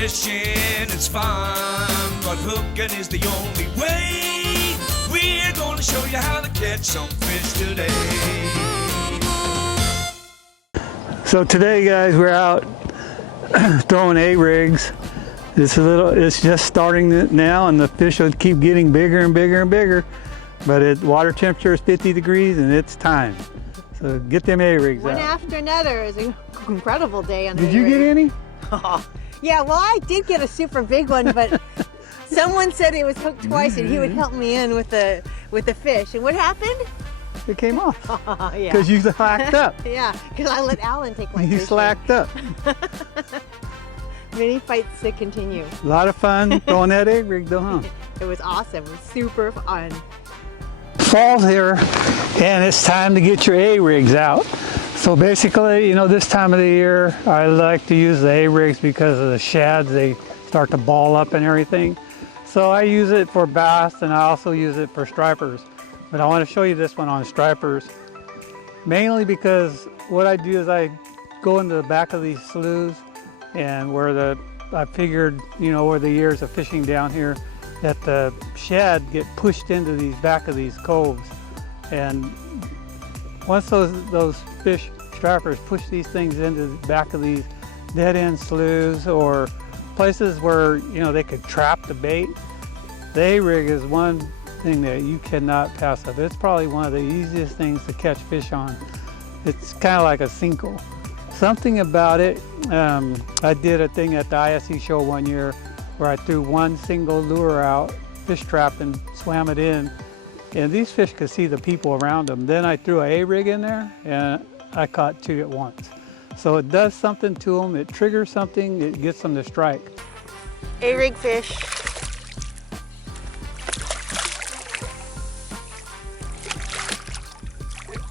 Fishing is fun, but hooking is the only way. We're gonna show you how to catch some fish today. So today, guys, we're out throwing A-rigs. It's just starting now, and the fish will keep getting bigger and bigger and bigger. But water temperature is 50 degrees, and it's time. So get them A-rigs out. One after another. Is an incredible day on the Did you get any? Yeah, well, I did get a super big one, but someone said it was hooked twice, and he would help me in with the fish. And what happened? It came off. Yeah. Because you slacked up. Yeah, because I let Alan take my You fish. slacked up. Many fights to continue. A lot of fun throwing that A-rig though, huh? It was awesome. It was super fun. Fall's here, and it's time to get your A-rigs out. So basically, you know, this time of the year, I like to use the A-rigs because of the shads. They start to ball up and everything. So I use it for bass, and I also use it for stripers. But I want to show you this one on stripers, mainly because what I do is I go into the back of these sloughs, and I figured, you know, over the years of fishing down here, that the shad get pushed into these back of these coves, and once those fish stripers push these things into the back of these dead-end sloughs or places where, you know, they could trap the bait, the A-rig is one thing that you cannot pass up. It's probably one of the easiest things to catch fish on. It's kind of like a single. Something about it, I did a thing at the ISE show one year where I threw one single lure out, fish trap, and swam it in. And these fish could see the people around them. Then I threw an A-rig in there, and I caught two at once. So it does something to them. It triggers something. It gets them to strike. A-rig fish.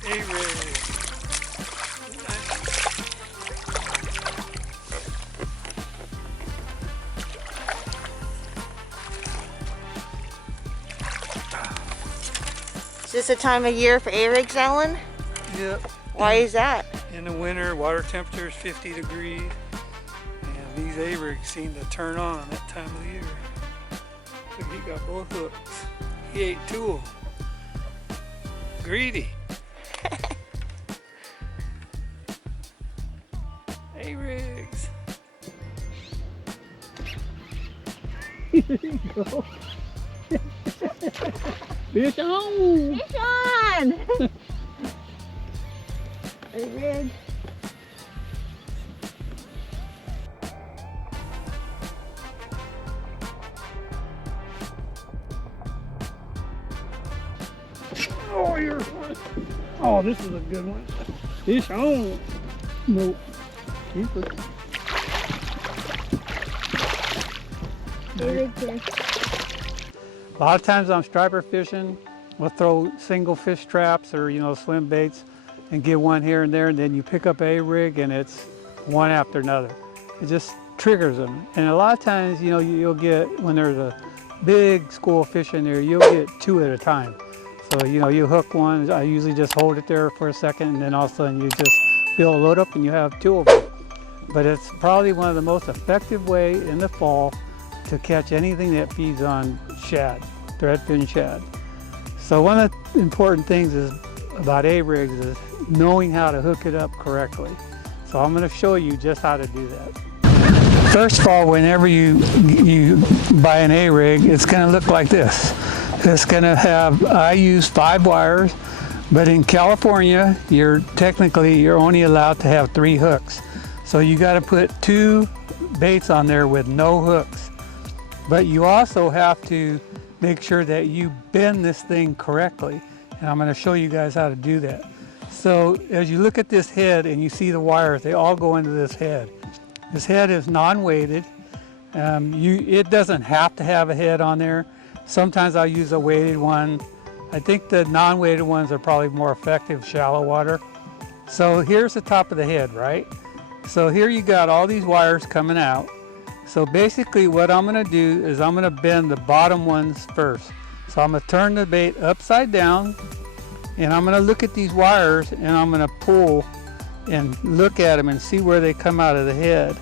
A-rig. Is this a time of year for A-rigs, Alan? Yep. Why is that? In the winter, water temperature is 50 degrees, and these A-rigs seem to turn on that time of the year. Look, he got both hooks. He ate two of them. Greedy. A-rigs. Here you go. Fish on! Fish on! A-rig. Oh, you're. Oh, this is a good one. Fish on. Nope. Keep it. A-rig fish. A lot of times I'm striper fishing, we'll throw single fish traps or, you know, swim baits and get one here and there, and then you pick up a rig and it's one after another. It just triggers them. And a lot of times, you know, you'll get, when there's a big school of fish in there, you'll get two at a time. So, you know, you hook one, I usually just hold it there for a second, and then all of a sudden you just fill a load up and you have two of them. But it's probably one of the most effective way in the fall to catch anything that feeds on shad, threadfin shad. So one of the important things about A-rigs is knowing how to hook it up correctly. So I'm going to show you just how to do that. First of all, whenever you buy an A-rig, it's going to look like this. It's going to have, I use 5 wires, but in California, you're only allowed to have 3 hooks. So you got to put 2 baits on there with no hooks. But you also have to make sure that you bend this thing correctly. And I'm going to show you guys how to do that. So as you look at this head and you see the wires, they all go into this head. This head is non-weighted. It doesn't have to have a head on there. Sometimes I'll use a weighted one. I think the non-weighted ones are probably more effective shallow water. So here's the top of the head, right? So here you got all these wires coming out. So basically what I'm going to do is I'm going to bend the bottom ones first. So I'm going to turn the bait upside down, and I'm going to look at these wires, and I'm going to pull and look at them and see where they come out of the head.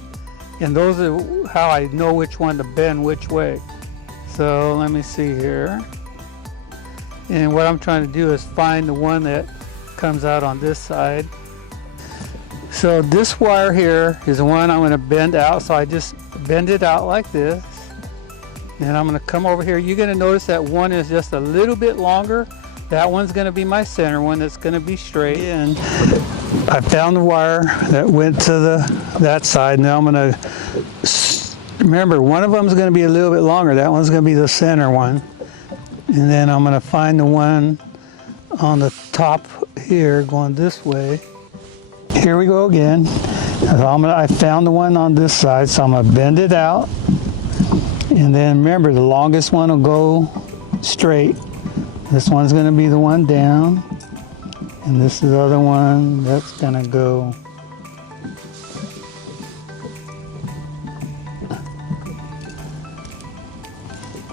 And those are how I know which one to bend which way. So let me see here. And what I'm trying to do is find the one that comes out on this side. So this wire here is the one I'm going to bend out. So I just bend it out like this. And I'm going to come over here. You're going to notice that one is just a little bit longer. That one's going to be my center one that's going to be straight. And I found the wire that went to that side. Now I'm going to, remember, one of them is going to be a little bit longer. That one's going to be the center one. And then I'm going to find the one on the top here going this way. Here we go again. I found the one on this side, so I'm going to bend it out. And then remember, the longest one will go straight. This one's going to be the one down. And this is the other one that's going to go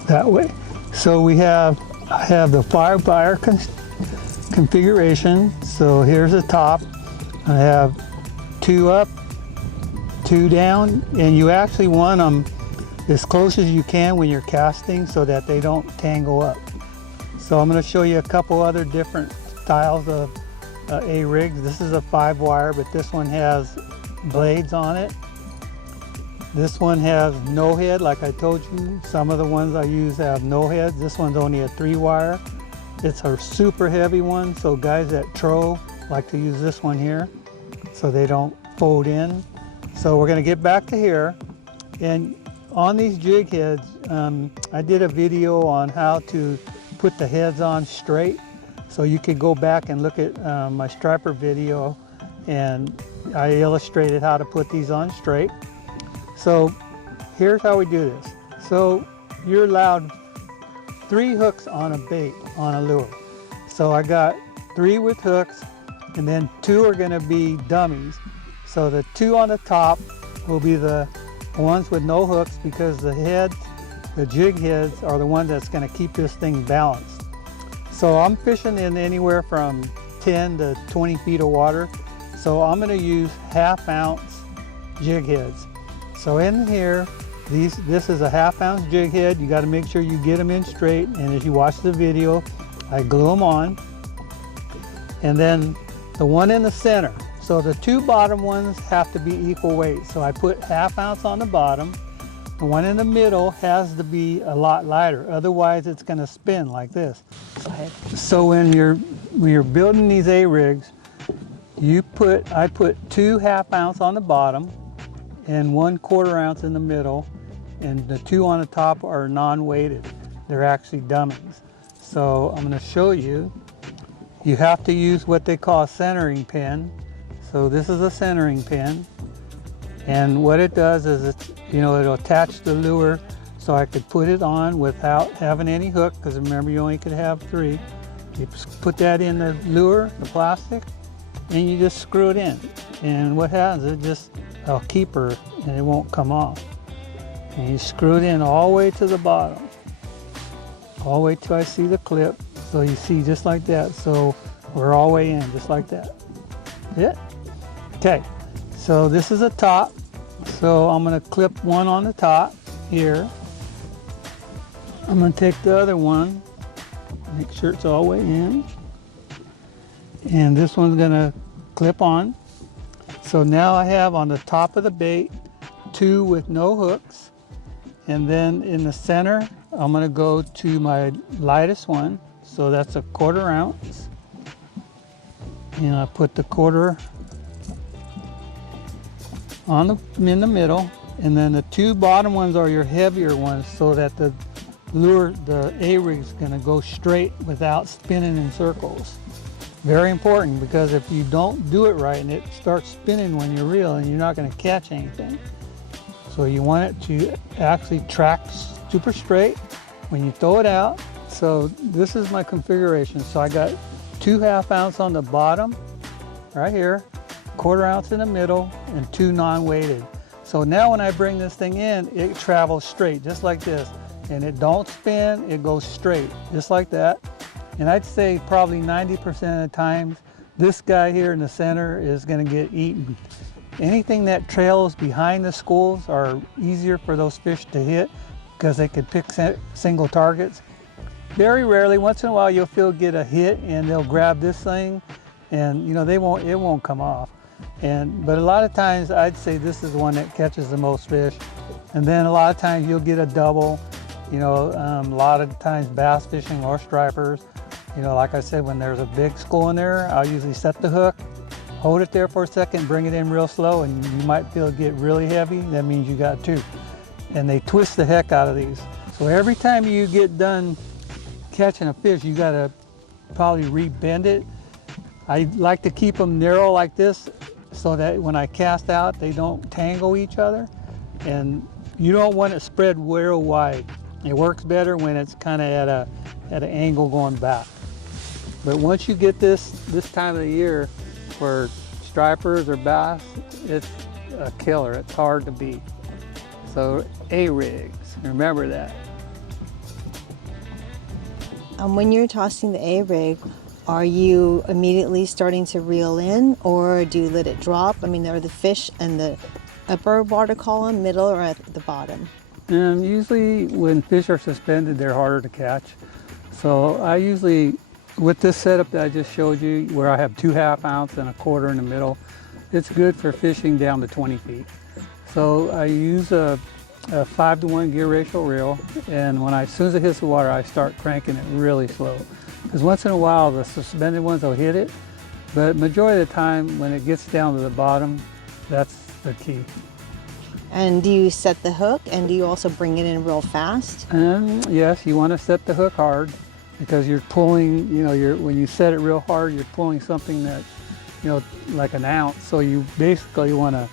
that way. So I have the 5-wire configuration. So here's the top. I have 2 up, 2 down, and you actually want them as close as you can when you're casting so that they don't tangle up. So I'm going to show you a couple other different styles of A-rigs. This is a 5-wire, but this one has blades on it. This one has no head, like I told you. Some of the ones I use have no heads. This one's only a 3-wire. It's a super heavy one, so guys that troll like to use this one here so they don't fold in. So we're going to get back to here. And on these jig heads, I did a video on how to put the heads on straight. So you could go back and look at my striper video, and I illustrated how to put these on straight. So here's how we do this. So you're allowed 3 hooks on a bait, on a lure. So I got 3 with hooks, and then 2 are going to be dummies. So the 2 on the top will be the ones with no hooks, because the heads, the jig heads, are the ones that's going to keep this thing balanced. So I'm fishing in anywhere from 10 to 20 feet of water. So I'm going to use 1/2 ounce jig heads. So in here, this is a 1/2 ounce jig head. You got to make sure you get them in straight. And as you watch the video, I glue them on. And then the one in the center. So the 2 bottom ones have to be equal weight. So I put 1/2 ounce on the bottom. The one in the middle has to be a lot lighter. Otherwise, it's going to spin like this. So when you're building these A-rigs, I put 2 1/2 ounce on the bottom and 1/4 ounce in the middle, and the 2 on the top are non-weighted. They're actually dummies. So I'm going to show you. You have to use what they call a centering pin. So this is a centering pin, and what it does is it'll attach the lure so I could put it on without having any hook, because remember, you only could have 3. You put that in the lure, the plastic, and you just screw it in. And what happens, I'll keep her and it won't come off. And you screw it in all the way to the bottom, all the way till I see the clip. So you see, just like that. So we're all the way in, just like that. Yeah. Okay. So this is a top. So I'm going to clip one on the top here. I'm going to take the other one, make sure it's all the way in. And this one's going to clip on. So now I have on the top of the bait 2 with no hooks. And then in the center, I'm going to go to my lightest one. So that's a 1/4 ounce. And I put the 1/4 in the middle. And then the 2 bottom ones are your heavier ones, so that the lure, the A-rig, is going to go straight without spinning in circles. Very important, because if you don't do it right and it starts spinning when you reel, and you're not going to catch anything. So you want it to actually track super straight when you throw it out. So this is my configuration. So I got 2 1/2 ounce on the bottom, right here, 1/4 ounce in the middle, and 2 non-weighted. So now when I bring this thing in, it travels straight, just like this. And it don't spin, it goes straight, just like that. And I'd say probably 90% of the times, this guy here in the center is gonna get eaten. anything that trails behind the schools are easier for those fish to hit because they can pick single targets. Very rarely, once in a while, you'll get a hit and they'll grab this thing, and you know it won't come off. But a lot of times, I'd say this is the one that catches the most fish. And then a lot of times you'll get a double. You know, a lot of times bass fishing or stripers. You know, like I said, when there's a big school in there, I'll usually set the hook, hold it there for a second, bring it in real slow, and you might feel it get really heavy. That means you got two. And they twist the heck out of these. So every time you get done catching a fish, you gotta probably re-bend it. I like to keep them narrow like this so that when I cast out, they don't tangle each other. And you don't want it spread real wide. It works better when it's kind of at an angle going back. But once you get this time of the year for stripers or bass, it's a killer. It's hard to beat. So A-rigs, remember that. When you're tossing the A-rig, are you immediately starting to reel in, or do you let it drop? I mean, are the fish in the upper water column, middle, or at the bottom? Usually when fish are suspended, they're harder to catch. So I usually, with this setup that I just showed you, where I have 2 1/2 ounce and a 1/4 in the middle, it's good for fishing down to 20 feet. So I use a 5-to-1 gear ratio reel, and as soon as it hits the water, I start cranking it really slow. Because once in a while, the suspended ones will hit it, but majority of the time, when it gets down to the bottom, that's the key. And do you set the hook, and do you also bring it in real fast? Yes, you want to set the hook hard, because you're pulling, you know, when you set it real hard, you're pulling something that, you know, like an ounce. So you basically want to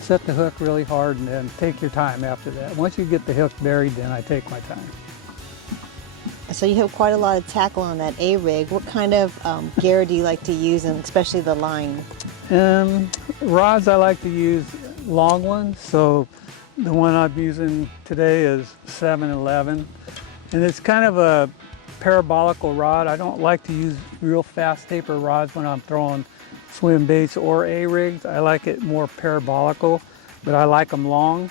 set the hook really hard and then take your time after that. Once you get the hook buried, then I take my time. So you have quite a lot of tackle on that A-rig. What kind of gear do you like to use, and especially the line? Rods, I like to use long ones. So the one I'm using today is 7-11, and it's kind of a parabolical rod. I don't like to use real fast taper rods when I'm throwing swim baits or A-rigs. I like it more parabolical, but I like them long.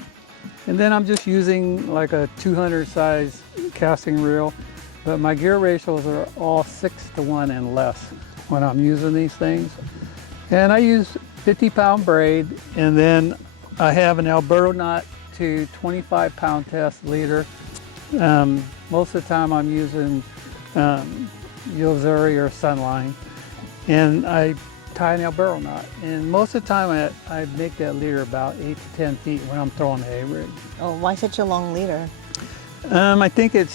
And then I'm just using like a 200 size casting reel, but my gear ratios are all 6-to-1 and less when I'm using these things. And I use 50-pound braid, and then I have an Alberto knot to 25-pound test leader. Most of the time I'm using Yozuri or Sunline, and I tie an Alberto knot. And most of the time I make that leader about 8 to 10 feet when I'm throwing the A-rig. Oh, why such a long leader? I think it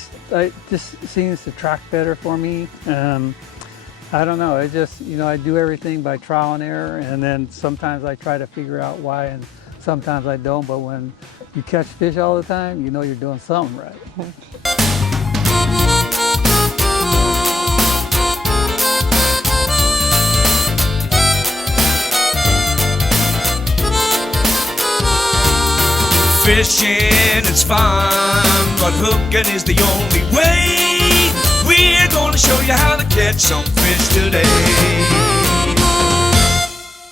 just seems to track better for me. I don't know, it just, you know, I do everything by trial and error, and then sometimes I try to figure out why, and sometimes I don't. But when you catch fish all the time, you know you're doing something right. Fishing is fun, but hooking is the only way. We're gonna show you how to catch some fish today.